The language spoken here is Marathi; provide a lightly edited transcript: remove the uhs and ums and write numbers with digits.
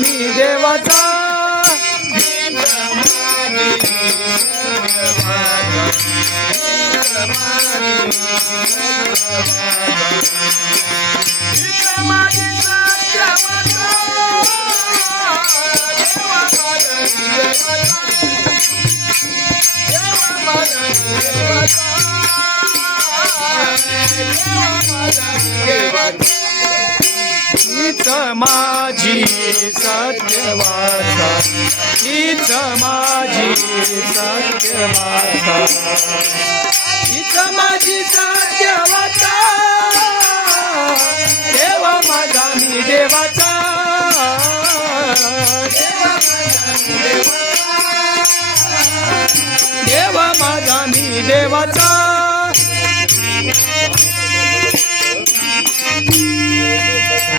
मी देवाचा हीच माझी सत्यवार्ता हीच माझी सत्यवार्ता हीच माझी सत्यवार्ता देवा माझा मी देवाचा देवा माझा मी देवाचा